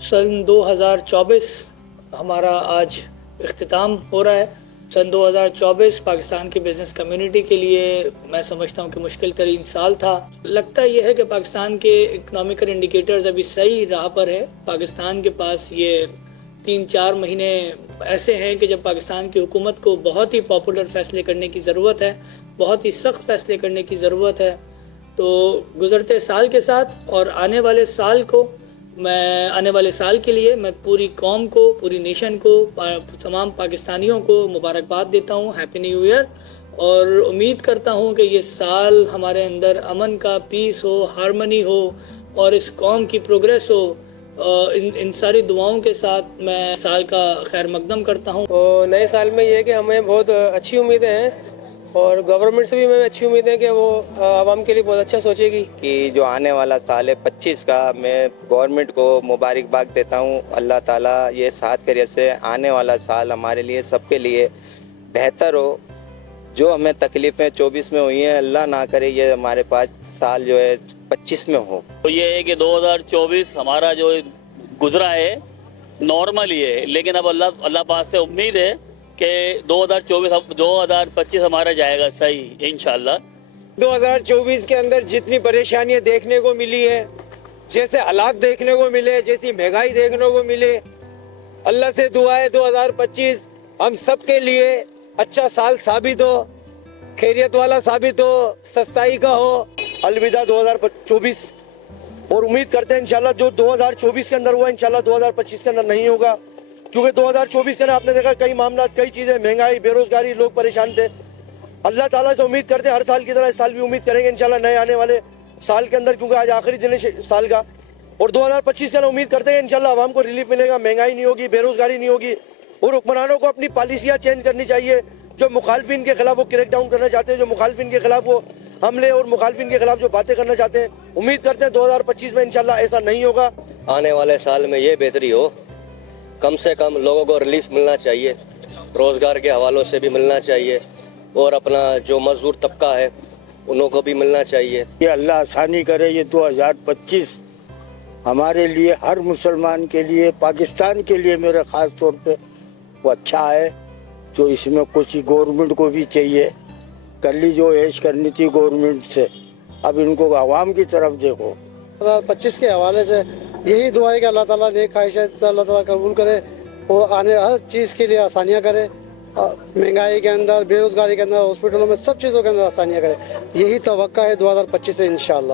सन 2024 हमारा आज इख्तिताम हो रहा है। सन 2024 पाकिस्तान की बिज़नेस कम्युनिटी के लिए मैं समझता हूँ कि मुश्किल तरीन साल था। लगता यह है कि पाकिस्तान के इकनॉमिकल इंडिकेटर्स अभी सही राह पर है। पाकिस्तान के पास ये 3-4 महीने ऐसे हैं कि जब पाकिस्तान की हुकूमत को बहुत ही पॉपुलर फ़ैसले करने की ज़रूरत है, बहुत ही सख्त फ़ैसले करने की ज़रूरत है। तो गुज़रते साल के साथ और आने वाले साल के लिए मैं पूरी कौम को, पूरी नेशन को, तमाम पाकिस्तानियों को मुबारकबाद देता हूँ, हैप्पी न्यू ईयर। और उम्मीद करता हूँ कि ये साल हमारे अंदर अमन का, पीस हो, हारमनी हो और इस कौम की प्रोग्रेस हो। इन सारी दुआओं के साथ मैं साल का खैर मकदम करता हूँ। तो नए साल में ये है कि हमें बहुत अच्छी उम्मीदें हैं और गवर्नमेंट से भी हमें अच्छी उम्मीदें हैं कि वो आवाम के लिए बहुत अच्छा सोचेगी। कि जो आने वाला साल है 25 का, मैं गवर्नमेंट को मुबारकबाद देता हूँ। अल्लाह ताला ये साथ करिए से आने वाला साल हमारे लिए, सबके लिए बेहतर हो। जो हमें तकलीफ़ें 24 में हुई हैं, अल्लाह ना करे ये हमारे पास साल जो है 25 में हो। तो ये है कि 2024 हमारा जो गुजरा है नॉर्मल ही है, लेकिन अब अल्लाह पाक से उम्मीद है कि 2025 हमारा जाएगा सही इंशाल्लाह। 2024 के अंदर जितनी परेशानियां देखने को मिली है, जैसे हालात देखने को मिले, जैसी महंगाई देखने को मिले, अल्लाह से दुआ है 2025 हम सब के लिए अच्छा साल साबित हो, खैरियत वाला साबित हो, सस्ताई का हो। अलविदा 2024। और उम्मीद करते हैं इंशाल्लाह जो 2024 के अंदर हुआ इंशाल्लाह 2025 के अंदर नहीं होगा, क्योंकि 2024 के अंदर आपने देखा कई मामला, कई चीज़ें, महंगाई, बेरोजगारी, लोग परेशान थे। अल्लाह ताला से उम्मीद करते हैं हर साल की तरह इस साल भी उम्मीद करेंगे इंशाल्लाह नए आने वाले साल के अंदर, क्योंकि आज आखिरी दिन है साल का। और 2025 के अंदर उम्मीद करते हैं इंशाल्लाह आवाम को रिलीफ मिलेगा, महंगाई नहीं होगी, बेरोजगारी नहीं होगी। और हुक्मरानों को अपनी पॉलिसियाँ चेंज करनी चाहिए। जो मुखालफिन के खिलाफ वो क्रैक डाउन करना चाहते हैं, जो मुखालफिन के खिलाफ वो हमले और मुखालफिन के खिलाफ जो बातें करना चाहते हैं, उम्मीद करते हैं 2025 में इंशाल्लाह ऐसा नहीं होगा। आने वाले साल में ये बेहतरी हो, कम से कम लोगों को रिलीफ मिलना चाहिए, रोज़गार के हवालों से भी मिलना चाहिए और अपना जो मजदूर तबका है उन को भी मिलना चाहिए। ये अल्लाह आसानी करे। ये 2025 हमारे लिए, हर मुसलमान के लिए, पाकिस्तान के लिए मेरे ख़ास तौर पे वो अच्छा है। जो इसमें कुछ गवर्नमेंट को भी चाहिए, कर ली जो ऐश करनी थी गवर्नमेंट से, अब इनको आवाम की तरफ देखो। 2025 के हवाले से यही दुआ है कि अल्लाह ताला नेक ख्वाहिशात अल्लाह ताला कबूल करे और आने हर चीज़ के लिए आसानियाँ करे। महंगाई के अंदर, बेरोज़गारी के अंदर, हॉस्पिटलों में, सब चीज़ों के अंदर आसानियाँ करे। यही तवक्का है 2025 से इंशाअल्लाह।